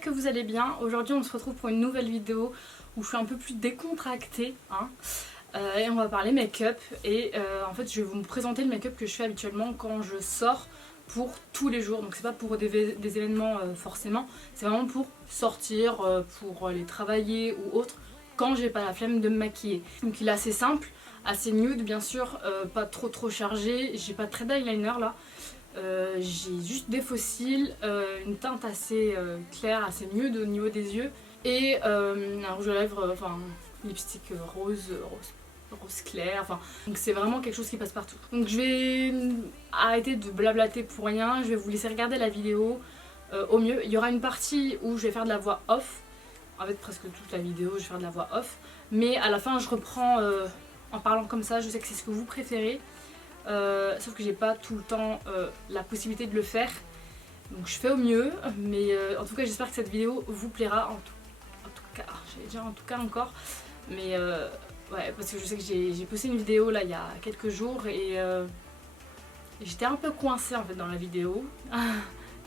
j'espère que vous allez bien. Aujourd'hui on se retrouve pour une nouvelle vidéo où je suis un peu plus décontractée et on va parler make-up et en fait je vais vous présenter le make-up que je fais habituellement quand je sors pour tous les jours. Donc c'est pas pour des événements forcément, c'est vraiment pour sortir, pour aller travailler ou autre quand j'ai pas la flemme de me maquiller. Donc il est assez simple, assez nude bien sûr, pas trop chargé, j'ai pas de trait d'eyeliner là. J'ai juste des faux cils, une teinte assez claire, assez nude au niveau des yeux et un rouge à lèvres, lipstick rose clair, donc c'est vraiment quelque chose qui passe partout. Donc je vais arrêter de blablater pour rien, je vais vous laisser regarder la vidéo au mieux. Il y aura une partie où je vais faire de la voix off, en fait presque toute la vidéo je vais faire de la voix off, mais à la fin je reprends en parlant comme ça, je sais que c'est ce que vous préférez. Sauf que j'ai pas tout le temps la possibilité de le faire, donc je fais au mieux, mais en tout cas j'espère que cette vidéo vous plaira, en tout cas, j'allais dire en tout cas encore, mais ouais, parce que je sais que j'ai posté une vidéo là il y a quelques jours et j'étais un peu coincée en fait dans la vidéo,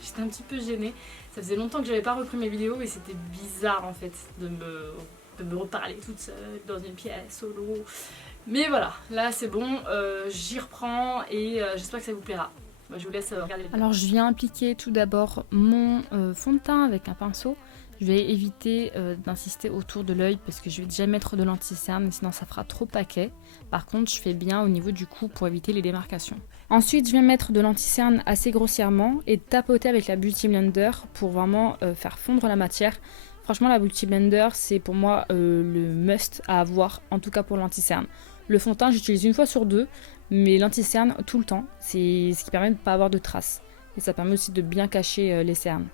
j'étais un petit peu gênée, ça faisait longtemps que j'avais pas repris mes vidéos et c'était bizarre en fait de me reparler toute seule dans une pièce solo. Mais voilà, là c'est bon, j'y reprends et j'espère que ça vous plaira. Bah, je vous laisse regarder. Alors je viens appliquer tout d'abord mon fond de teint avec un pinceau. Je vais éviter d'insister autour de l'œil parce que je vais déjà mettre de l'anti-cerne, sinon ça fera trop paquet. Par contre je fais bien au niveau du cou pour éviter les démarcations. Ensuite je viens mettre de l'anti-cerne assez grossièrement et tapoter avec la Beauty Blender pour vraiment faire fondre la matière. Franchement la Beauty Blender c'est pour moi le must à avoir, en tout cas pour l'anti-cerne. Le fond de teint j'utilise une fois sur deux, mais l'anti-cerne tout le temps, c'est ce qui permet de ne pas avoir de traces. Et ça permet aussi de bien cacher les cernes.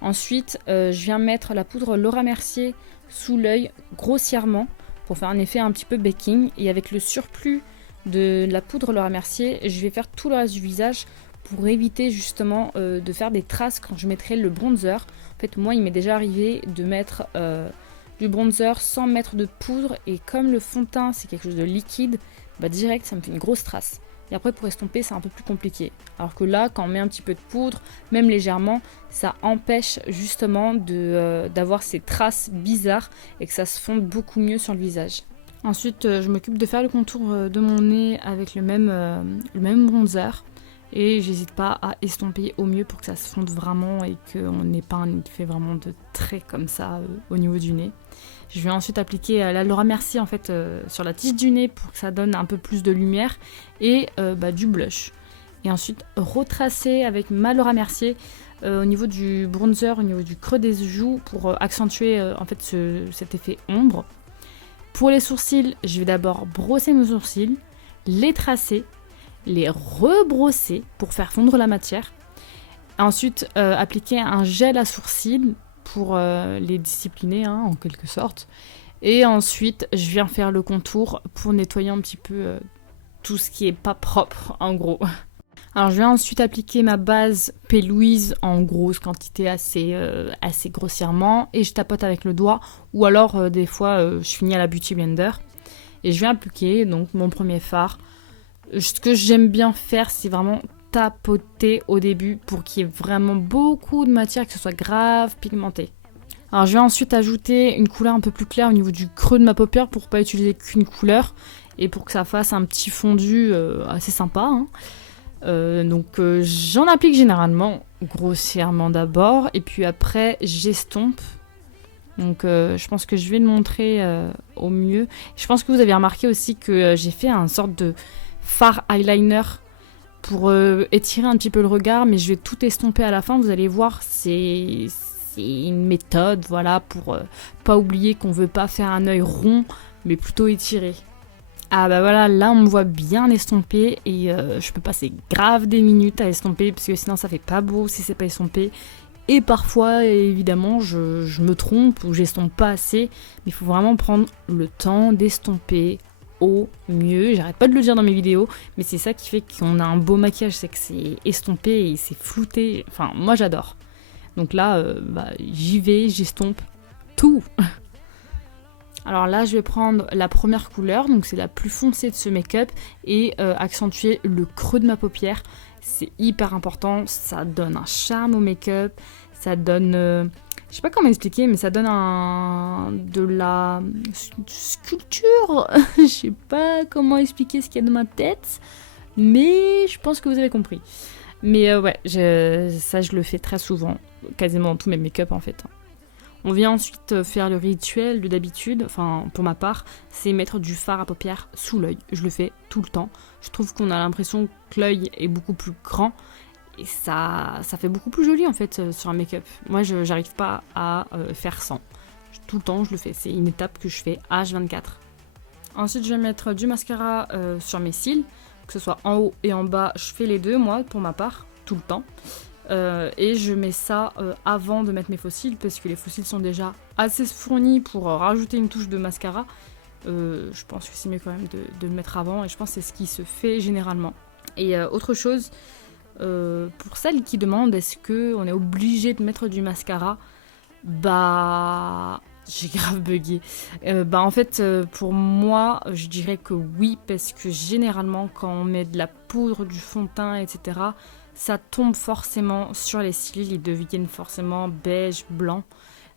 Ensuite, je viens mettre la poudre Laura Mercier sous l'œil grossièrement pour faire un effet un petit peu baking. Et avec le surplus de la poudre Laura Mercier, je vais faire tout le reste du visage pour éviter justement de faire des traces quand je mettrai le bronzer. En fait, moi, il m'est déjà arrivé de mettre du bronzer sans mettre de poudre, et comme le fond de teint c'est quelque chose de liquide, bah direct ça me fait une grosse trace. Et après pour estomper c'est un peu plus compliqué. Alors que là quand on met un petit peu de poudre, même légèrement, ça empêche justement d'avoir ces traces bizarres et que ça se fonde beaucoup mieux sur le visage. Ensuite je m'occupe de faire le contour de mon nez avec le même bronzer. Et j'hésite pas à estomper au mieux pour que ça se fonde vraiment et qu'on n'ait pas un effet vraiment de trait comme ça au niveau du nez. Je vais ensuite appliquer la Laura Mercier en fait sur la tige du nez pour que ça donne un peu plus de lumière et du blush. Et ensuite retracer avec ma Laura Mercier au niveau du bronzer, au niveau du creux des joues pour accentuer en fait cet effet ombre. Pour les sourcils, je vais d'abord brosser mes sourcils, les tracer, les rebrosser pour faire fondre la matière. Ensuite, appliquer un gel à sourcils pour les discipliner en quelque sorte. Et ensuite, je viens faire le contour pour nettoyer un petit peu tout ce qui est pas propre en gros. Alors je vais ensuite appliquer ma base P. Louise en grosse quantité assez grossièrement et je tapote avec le doigt ou alors des fois je finis à la Beauty Blender. Et je viens appliquer donc mon premier fard. Ce que j'aime bien faire, c'est vraiment tapoter au début pour qu'il y ait vraiment beaucoup de matière, que ce soit grave pigmenté. Alors je vais ensuite ajouter une couleur un peu plus claire au niveau du creux de ma paupière pour pas utiliser qu'une couleur et pour que ça fasse un petit fondu assez sympa. Donc j'en applique généralement grossièrement d'abord et puis après j'estompe. Donc je pense que je vais le montrer au mieux. Je pense que vous avez remarqué aussi que j'ai fait un sorte de fard eyeliner pour étirer un petit peu le regard, mais je vais tout estomper à la fin, vous allez voir, c'est une méthode, voilà, pour pas oublier qu'on veut pas faire un œil rond, mais plutôt étiré. Ah bah voilà, là on me voit bien estomper et je peux passer grave des minutes à estomper parce que sinon ça fait pas beau si c'est pas estompé. Et parfois évidemment je me trompe ou j'estompe pas assez, mais il faut vraiment prendre le temps d'estomper au mieux. J'arrête pas de le dire dans mes vidéos, mais c'est ça qui fait qu'on a un beau maquillage, c'est que c'est estompé et c'est flouté. Enfin moi j'adore. Donc là j'y vais, j'estompe tout. Alors là, je vais prendre la première couleur, donc c'est la plus foncée de ce make-up, et accentuer le creux de ma paupière. C'est hyper important, ça donne un charme au make-up, ça donne, je Je sais pas comment expliquer, mais ça donne de la sculpture. Je sais pas comment expliquer ce qu'il y a dans ma tête, mais je pense que vous avez compris. Mais ouais, ça je le fais très souvent, quasiment dans tous mes make-up en fait. On vient ensuite faire le rituel de d'habitude, enfin pour ma part, c'est mettre du fard à paupières sous l'œil. Je le fais tout le temps. Je trouve qu'on a l'impression que l'œil est beaucoup plus grand et ça fait beaucoup plus joli en fait sur un make-up. Moi j'arrive pas à faire sans. Tout le temps je le fais, c'est une étape que je fais H24. Ensuite je vais mettre du mascara sur mes cils, que ce soit en haut et en bas, je fais les deux moi pour ma part, tout le temps. Et je mets ça avant de mettre mes faux cils parce que les faux cils sont déjà assez fournis pour rajouter une touche de mascara. Je pense que c'est mieux quand même de le mettre avant et je pense que c'est ce qui se fait généralement. Et autre chose, pour celles qui demandent est-ce qu'on est obligé de mettre du mascara, bah j'ai grave bugué. En fait pour moi je dirais que oui parce que généralement quand on met de la poudre, du fond de teint etc., ça tombe forcément sur les cils, ils deviennent forcément beige, blanc.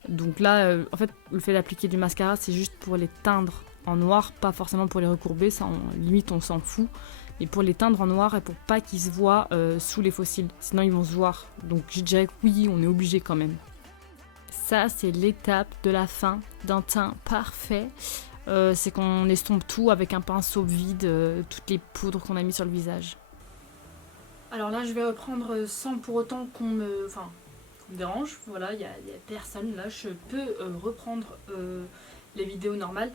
Donc là, en fait, le fait d'appliquer du mascara, c'est juste pour les teindre en noir, pas forcément pour les recourber, ça limite on s'en fout. Mais pour les teindre en noir et pour pas qu'ils se voient sous les faux cils, sinon ils vont se voir. Donc je dirais que oui, on est obligé quand même. Ça, c'est l'étape de la fin d'un teint parfait. C'est qu'on estompe tout avec un pinceau vide, toutes les poudres qu'on a mis sur le visage. Alors là, je vais reprendre sans pour autant qu'on me dérange. Voilà, il y a personne. Là, je peux reprendre les vidéos normales.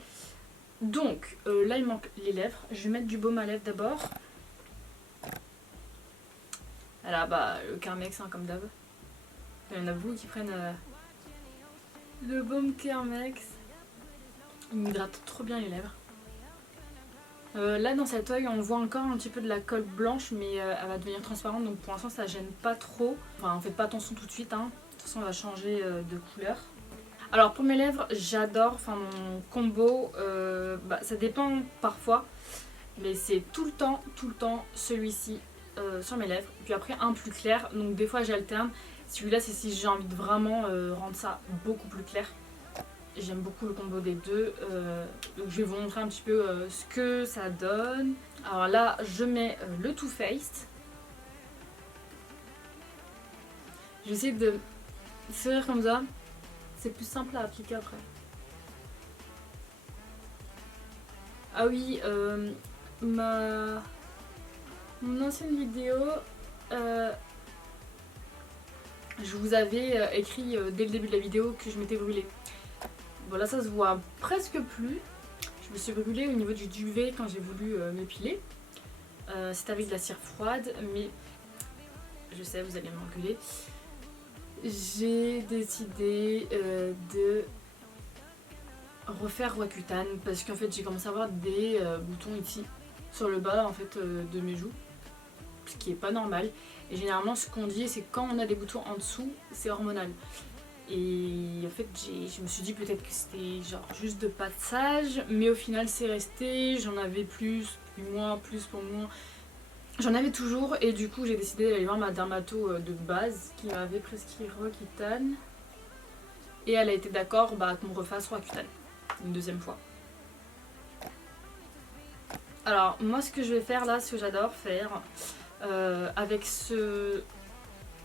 Donc, là, il manque les lèvres. Je vais mettre du baume à lèvres d'abord. Voilà, bah, le Carmex, hein, comme d'hab. Il y en a beaucoup qui prennent le baume Carmex. Il m'hydrate trop bien les lèvres. Là dans cet œil on voit encore un petit peu de la colle blanche mais elle va devenir transparente donc pour l'instant ça gêne pas trop. Enfin faites pas attention tout de suite hein. De toute façon on va changer de couleur. Alors pour mes lèvres j'adore, enfin mon combo, ça dépend parfois mais c'est tout le temps celui-ci sur mes lèvres. Puis après un plus clair donc des fois j'alterne. Celui-là c'est si j'ai envie de vraiment rendre ça beaucoup plus clair. J'aime beaucoup le combo des deux, donc je vais vous montrer un petit peu ce que ça donne. Alors là, je mets le Too Faced. Je vais essayer de serrer comme ça, c'est plus simple à appliquer après. Ah oui, mon ancienne vidéo, je vous avais écrit dès le début de la vidéo que je m'étais brûlée. Bon là ça se voit presque plus. Je me suis brûlée au niveau du duvet quand j'ai voulu m'épiler. C'était avec de la cire froide mais je sais vous allez m'engueuler. J'ai décidé de refaire Roaccutane parce qu'en fait j'ai commencé à avoir des boutons ici sur le bas en fait de mes joues. Ce qui est pas normal. Et généralement ce qu'on dit c'est que quand on a des boutons en dessous c'est hormonal. Et en fait je me suis dit peut-être que c'était genre juste de passage mais au final c'est resté, j'en avais plus pour moins, j'en avais toujours et du coup j'ai décidé d'aller voir ma dermato de base qui m'avait prescrit Roaccutane et elle a été d'accord qu'on refasse Roaccutane une deuxième fois. Alors moi ce que je vais faire là, ce que j'adore faire avec ce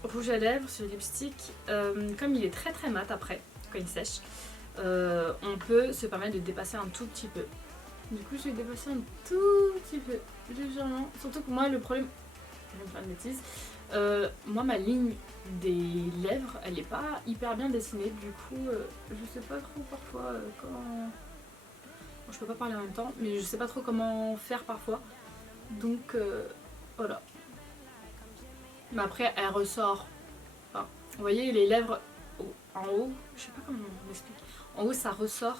rouge à lèvres, ce lipstick, comme il est très très mat après, quand il sèche, on peut se permettre de dépasser un tout petit peu. Du coup je vais dépasser un tout petit peu, légèrement. Surtout que moi le problème, je vais me faire une bêtise, moi ma ligne des lèvres elle est pas hyper bien dessinée, du coup je sais pas trop parfois comment... Bon, je peux pas parler en même temps, mais je sais pas trop comment faire parfois, donc voilà. Mais après elle ressort. Enfin, vous voyez les lèvres en haut, je sais pas comment on explique. En haut ça ressort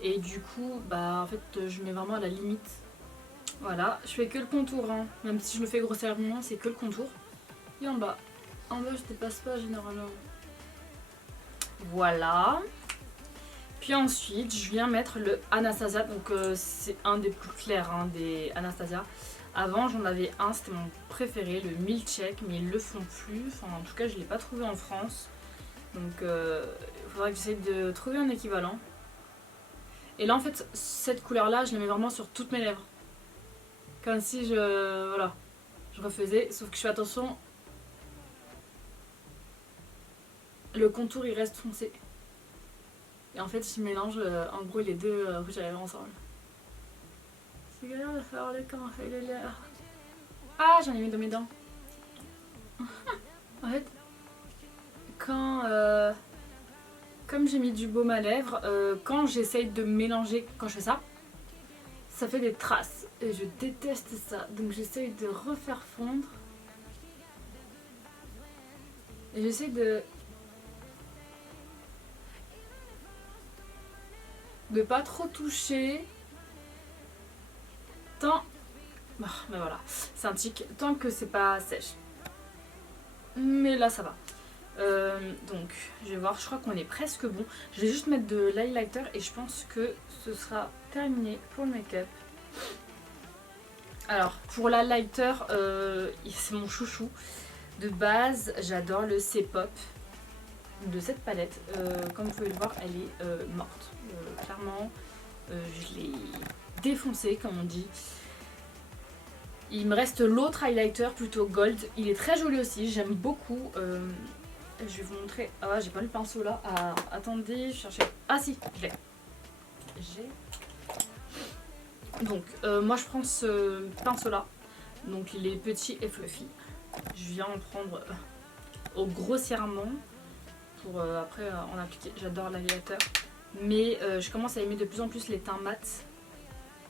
et du coup en fait je mets vraiment à la limite. Voilà, je fais que le contour hein. Même si je le fais grossièrement c'est que le contour. Et en bas je dépasse pas généralement. Voilà. Puis ensuite je viens mettre le Anastasia, donc c'est un des plus clairs hein, des Anastasia. Avant j'en avais un, c'était mon préféré, le Milkshake, mais ils le font plus, enfin en tout cas je ne l'ai pas trouvé en France. Donc il faudra que j'essaye de trouver un équivalent. Et là en fait cette couleur là je la mets vraiment sur toutes mes lèvres. Comme si je refaisais, sauf que je fais attention. Le contour il reste foncé. Et en fait je mélange en gros les deux rouges à lèvres ensemble. C'est galère de faire les quand on fait les lèvres. Ah j'en ai mis dans mes dents. En fait quand comme j'ai mis du baume à lèvres, quand j'essaye de mélanger, quand je fais ça, ça fait des traces. Et je déteste ça. Donc j'essaye de refaire fondre. Et j'essaye de pas trop toucher. Tant... Oh, mais voilà, c'est un tic. Tant que c'est pas sèche. Mais là ça va. Donc je vais voir, je crois qu'on est presque bon. Je vais juste mettre de l'highlighter et je pense que ce sera terminé pour le make-up. Alors pour l'highlighter, c'est mon chouchou. De base, j'adore le C-Pop de cette palette. Comme vous pouvez le voir, elle est morte. Clairement, je l'ai défoncé comme on dit. Il me reste l'autre highlighter plutôt gold. Il est très joli aussi, j'aime beaucoup. Je vais vous montrer. Ah, j'ai pas le pinceau là. Ah, attendez, je cherchais. Ah si, je l'ai. Donc, moi je prends ce pinceau là. Donc, il est petit et fluffy. Je viens en prendre au grossièrement pour après en appliquer. J'adore l'highlighter. Mais je commence à aimer de plus en plus les teints mat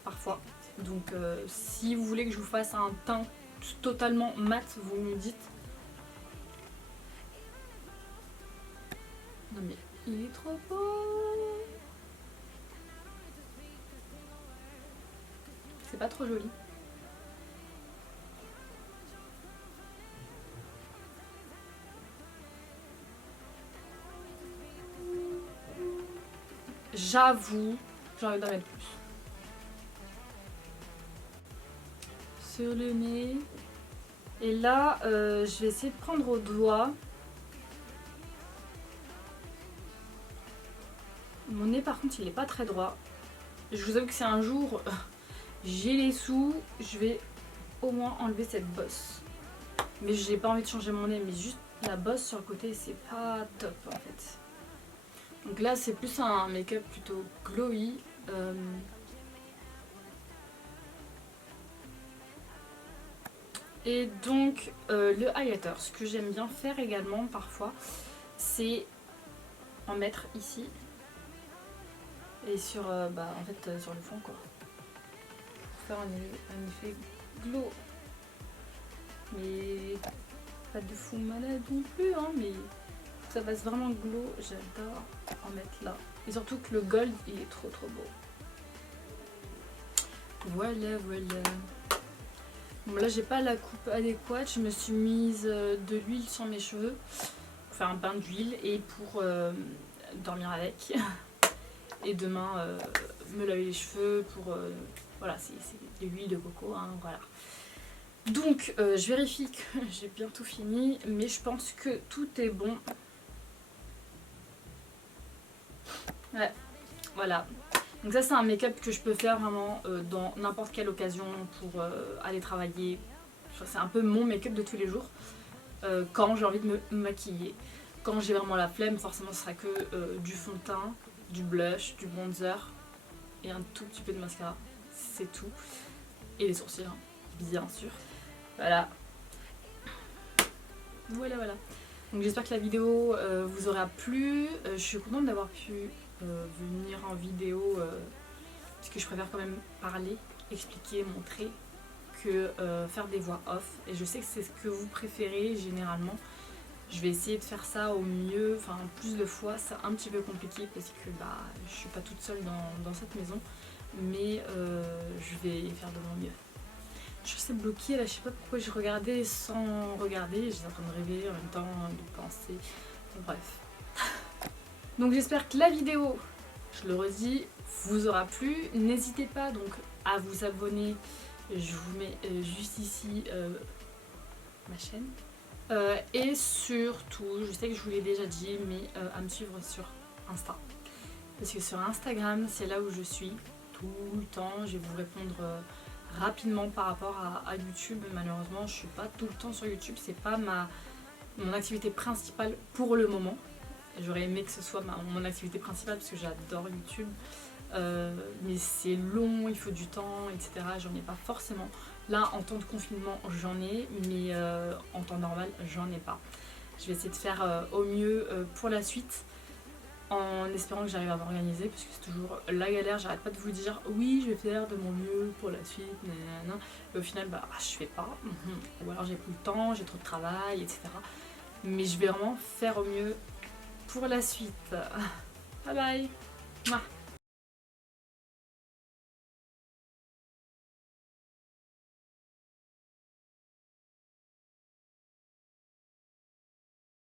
parfois. Donc, si vous voulez que je vous fasse un teint totalement mat, vous me dites. Non mais il est trop beau. C'est pas trop joli. J'avoue, j'ai envie d'en mettre plus. Sur le nez. Et là, je vais essayer de prendre au doigt. Mon nez par contre il est pas très droit. Je vous avoue que c'est un jour j'ai les sous, je vais au moins enlever cette bosse. Mais j'ai pas envie de changer mon nez, mais juste la bosse sur le côté c'est pas top en fait. Donc là c'est plus un make-up plutôt glowy. Et donc le highlighter, ce que j'aime bien faire également parfois, c'est en mettre ici. Et sur, en fait, sur le fond quoi. Pour faire un effet glow. Mais pas de fou malade non plus, hein, mais ça passe vraiment glow. J'adore en mettre là. Et surtout que le gold, il est trop trop beau. Voilà, voilà. Bon là j'ai pas la coupe adéquate. Je me suis mise de l'huile sur mes cheveux. Pour faire un bain d'huile et pour dormir avec. Et demain me laver les cheveux pour voilà, c'est de l'huile de coco hein, voilà. Donc je vérifie que j'ai bientôt fini, mais je pense que tout est bon. Ouais, voilà. Donc ça c'est un make-up que je peux faire vraiment dans n'importe quelle occasion pour aller travailler. C'est un peu mon make-up de tous les jours. Quand j'ai envie de me maquiller. Quand j'ai vraiment la flemme, forcément ce sera que du fond de teint, du blush, du bronzer et un tout petit peu de mascara, c'est tout. Et les sourcils, hein, bien sûr. Voilà. Voilà, voilà. Donc j'espère que la vidéo vous aura plu. Je suis contente d'avoir pu venir en vidéo parce que je préfère quand même parler, expliquer, montrer que faire des voix off. Et je sais que c'est ce que vous préférez généralement. Je vais essayer de faire ça au mieux, enfin plus de fois, c'est un petit peu compliqué parce que je suis pas toute seule dans cette maison, mais je vais faire de mon mieux. Je suis bloquée là, je sais pas pourquoi je regardais sans regarder, j'étais en train de rêver en même temps, de penser, bon, bref. Donc j'espère que la vidéo, je le redis, vous aura plu. N'hésitez pas donc à vous abonner, je vous mets juste ici ma chaîne. Et surtout, je sais que je vous l'ai déjà dit, mais à me suivre sur Insta. Parce que sur Instagram, c'est là où je suis tout le temps. Je vais vous répondre rapidement par rapport à YouTube. Malheureusement, je suis pas tout le temps sur YouTube. C'est pas mon activité principale pour le moment. J'aurais aimé que ce soit mon activité principale parce que j'adore YouTube. Mais c'est long, il faut du temps, etc. J'en ai pas forcément. Là, en temps de confinement, j'en ai, mais en temps normal, j'en ai pas. Je vais essayer de faire au mieux pour la suite, en espérant que j'arrive à m'organiser, parce que c'est toujours la galère. J'arrête pas de vous dire oui, je vais faire de mon mieux pour la suite, nanana. Et au final, je fais pas. Ou alors j'ai plus le temps, j'ai trop de travail, etc. Mais je vais vraiment faire au mieux pour la suite. Bye bye. Mouah.